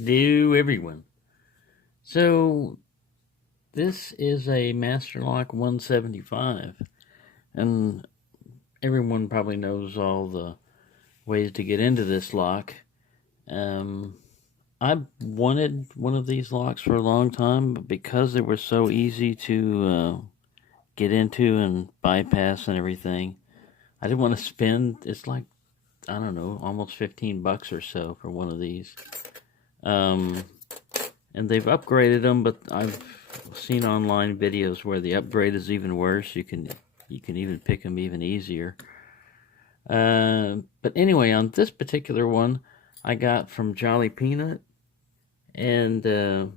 Hello, everyone. So, this is a Master Lock 175, and everyone probably knows all the ways to get into this lock. Um, I wanted one of these locks for a long time, but because they were so easy to get into and bypass and everything, I didn't want to spend, it's like, I don't know, almost 15 bucks or so for one of these. And they've upgraded them, but I've seen online videos where the upgrade is even worse. You can even pick them even easier. But anyway, on this particular one, I got from Jolly Peanut, and I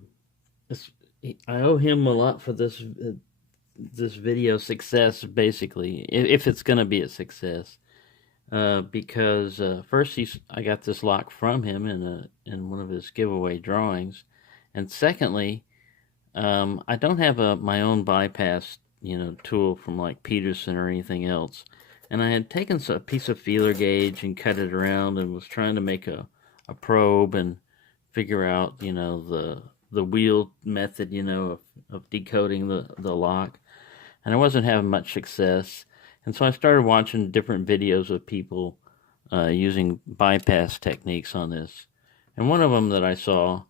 owe him a lot for this video success. Basically, if it's going to be a success, because first I got this lock from him in one of his giveaway drawings. And secondly, I don't have my own bypass, tool from like Peterson or anything else. And I had taken a piece of feeler gauge and cut it around and was trying to make a probe and figure out, the wheel method, of decoding the lock. And I wasn't having much success. And so I started watching different videos of people using bypass techniques on this. And one of them that I saw,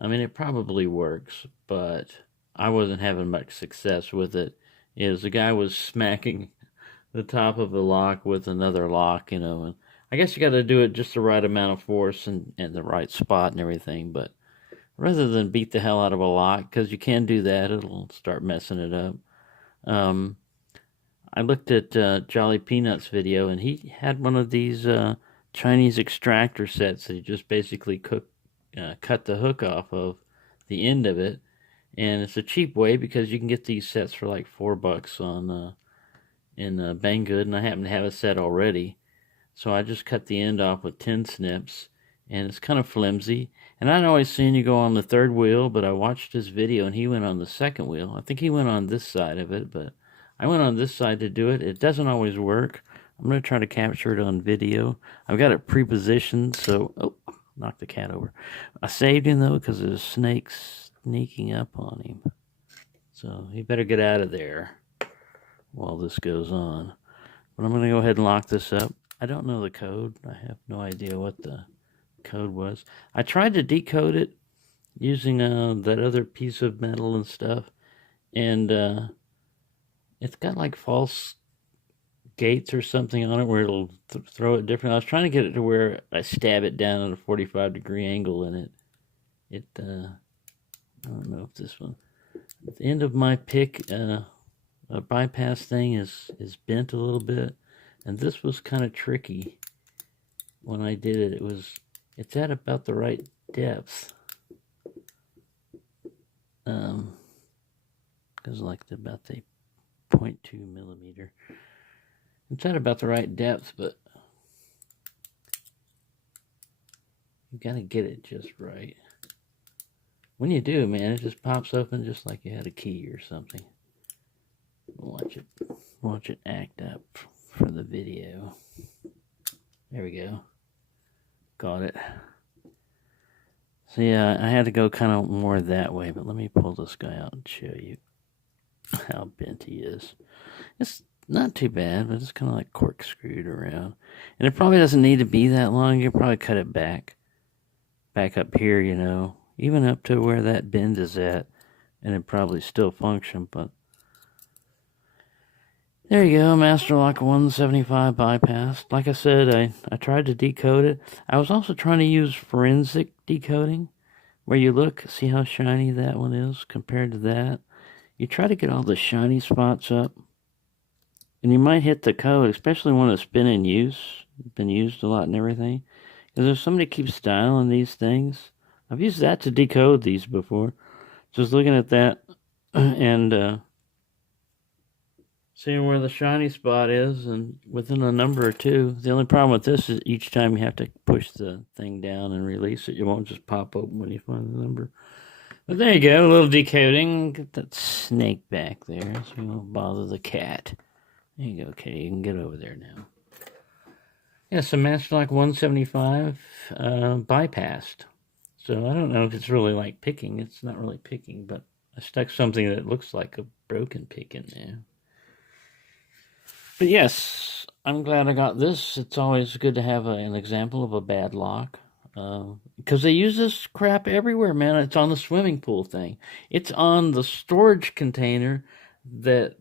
I mean, it probably works, but I wasn't having much success with it. Is the guy was smacking the top of a lock with another lock, and I guess you got to do it just the right amount of force and the right spot and everything. But rather than beat the hell out of a lock, because you can do that, it'll start messing it up. I looked at Jolly Peanut's video, and he had one of these Chinese Extractor sets that he just basically cut the hook off of the end of it, and it's a cheap way because you can get these sets for like $4 on in Banggood, and I happen to have a set already, so I just cut the end off with 10 snips, and it's kind of flimsy. And I'd always seen you go on the third wheel, but I watched his video and he went on the second wheel. I think he went on this side of it, but I went on this side to do it. It doesn't always work. I'm going to try to capture it on video. I've got it pre-positioned, so... Oh, knocked the cat over. I saved him, though, because there's a snake sneaking up on him. So he better get out of there while this goes on. But I'm going to go ahead and lock this up. I don't know the code. I have no idea what the code was. I tried to decode it using that other piece of metal and stuff. And it's got like false gates or something on it where it'll throw it different. I was trying to get it to where I stab it down at a 45-degree angle, and it I don't know if this one, at the end of my pick, a bypass thing is bent a little bit, and this was kind of tricky when I did it. It's at about the right depth, because like about the 0.2 millimeter. It's at about the right depth, but you gotta get it just right. When you do, man, it just pops open just like you had a key or something. Watch it act up for the video. There we go. Got it. So yeah, I had to go kind of more that way, but let me pull this guy out and show you how bent he is. It's not too bad, but it's kind of like corkscrewed around. And it probably doesn't need to be that long. You can probably cut it back up here, even up to where that bend is at, and it probably still function. But there you go, Master Lock 175 bypass. Like I said, I tried to decode it. I was also trying to use forensic decoding, where you look, see how shiny that one is compared to that. You try to get all the shiny spots up, and you might hit the code, especially one that's been used a lot and everything. Because if somebody keeps styling these things, I've used that to decode these before. Just looking at that and seeing where the shiny spot is, and within a number or two. The only problem with this is each time you have to push the thing down and release it. It won't just pop open when you find the number. But there you go, a little decoding. Get that snake back there so we won't bother the cat. There you go. Okay, you can get over there now. Yeah, so Master Lock 175 bypassed. So I don't know if it's really like picking. It's not really picking, but I stuck something that looks like a broken pick in there. But yes, I'm glad I got this. It's always good to have an example of a bad lock. Because they use this crap everywhere, man. It's on the swimming pool thing. It's on the storage container that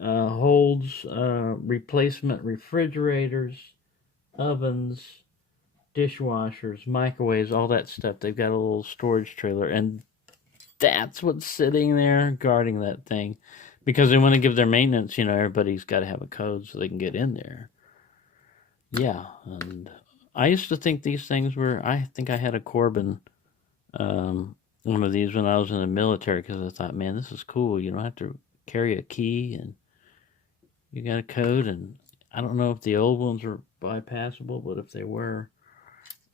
holds replacement refrigerators, ovens, dishwashers, microwaves, all that stuff. They've got a little storage trailer, and that's what's sitting there guarding that thing. Because they want to give their maintenance, everybody's got to have a code so they can get in there. Yeah, and I used to think these things were. I think I had a Corbin, one of these when I was in the military because I thought, man, this is cool. You don't have to carry a key and you got a code. And I don't know if the old ones were bypassable, but if they were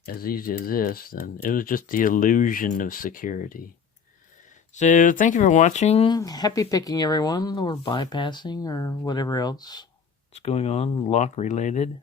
as easy as this, then it was just the illusion of security. So thank you for watching. Happy picking, everyone, or bypassing, or whatever else is going on, lock related.